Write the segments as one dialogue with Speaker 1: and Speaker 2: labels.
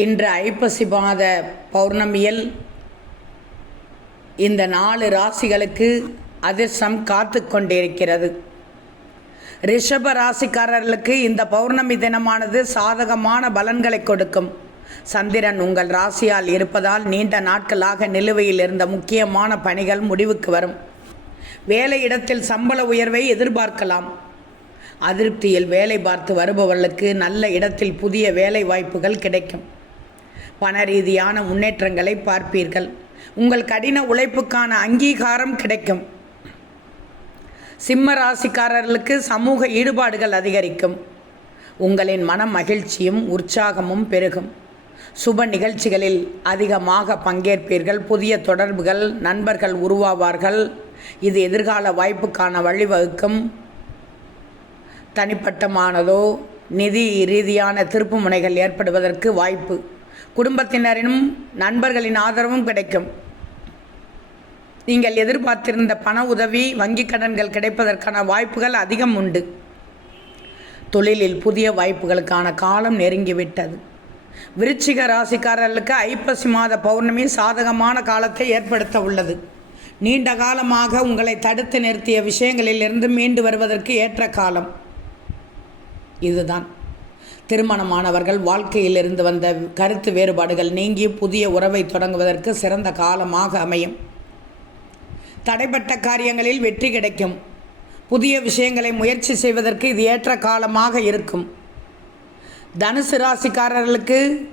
Speaker 1: இன்று ஐப்பசி மாத பௌர்ணமியில் இந்த நாலு ராசிகளுக்கு அதிர்ஷ்டம் காத்து கொண்டிருக்கிறது. ரிஷப ராசிக்காரர்களுக்கு இந்த பௌர்ணமி தினமானது சாதகமான பலன்களை கொடுக்கும். சந்திரன் உங்கள் ராசியால் இருப்பதால் நீண்ட நாட்களாக நிலுவையில் இருந்த முக்கியமான பணிகள் முடிவுக்கு வரும். வேலை இடத்தில் சம்பள உயர்வை எதிர்பார்க்கலாம். அதிருப்தியில் வேலை பார்த்து வருபவர்களுக்கு நல்ல இடத்தில் புதிய வேலை வாய்ப்புகள் கிடைக்கும். பண ரீதியான முன்னேற்றங்களை பார்ப்பீர்கள். உங்கள் கடின உழைப்புக்கான அங்கீகாரம் கிடைக்கும். சிம்ம ராசிக்காரர்களுக்கு சமூக ஈடுபாடுகள் அதிகரிக்கும். உங்களின் மன மகிழ்ச்சியும் உற்சாகமும் பெருகும். சுப நிகழ்ச்சிகளில் அதிகமாக பங்கேற்பீர்கள். புதிய தொடர்புகள் நண்பர்கள் உருவாவார்கள். இது எதிர்கால வாய்ப்புக்கான வழிவகுக்கும். தனிப்பட்டமானதோ நிதி ரீதியான திருப்பு முனைகள் ஏற்படுவதற்கு வாய்ப்பு. குடும்பத்தினரினும் நண்பர்களின் ஆதரவும் கிடைக்கும். நீங்கள் எதிர்பார்த்திருந்த பண உதவி வங்கிக் கடன்கள் கிடைப்பதற்கான வாய்ப்புகள் அதிகம் உண்டு. தொழிலில் புதிய வாய்ப்புகளுக்கான காலம் நெருங்கிவிட்டது. விருச்சிக ராசிக்காரர்களுக்கு ஐப்பசி மாத பௌர்ணமி சாதகமான காலத்தை ஏற்படுத்த உள்ளது. நீண்ட காலமாக உங்களை தடுத்து நிறுத்திய விஷயங்களிலிருந்து மீண்டு வருவதற்கு ஏற்ற காலம். இதுதான். திருமணமானவர்கள் வாழ்க்கையிலிருந்து வந்த கருத்து வேறுபாடுகள் நீங்கி புதிய உறவை தொடங்குவதற்கு சிறந்த காலமாக அமையும். தடைப்பட்ட காரியங்களில் வெற்றி கிடைக்கும். புதிய விஷயங்களை முயற்சி செய்வதற்கு இது ஏற்ற காலமாக இருக்கும். தனுசு ராசிக்காரர்களுக்கு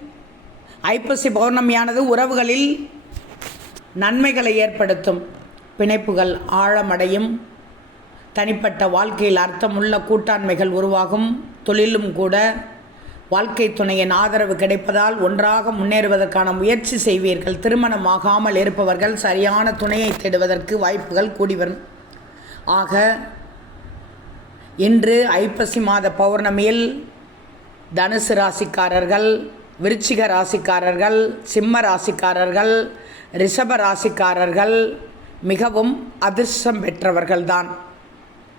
Speaker 1: ஐப்பசி பௌர்ணமியானது உறவுகளில் நன்மைகளை ஏற்படுத்தும். பிணைப்புகள் ஆழமடையும். தனிப்பட்ட வாழ்க்கையில் அர்த்தமுள்ள கூட்டாண்மைகள் உருவாகும். தொழிலும் கூட வாழ்க்கை துணையின் ஆதரவு கிடைப்பதால் ஒன்றாக முன்னேறுவதற்கான முயற்சி செய்வீர்கள். திருமணமாகாமல் இருப்பவர்கள் சரியான துணையை தேடுவதற்கு வாய்ப்புகள் கூடி வரும். ஆக இன்று ஐப்பசி மாத பௌர்ணமியில் தனுசு ராசிக்காரர்கள் விருச்சிக ராசிக்காரர்கள் சிம்ம ராசிக்காரர்கள் ரிஷப ராசிக்காரர்கள் மிகவும் அதிர்ஷ்டம் பெற்றவர்கள்தான்.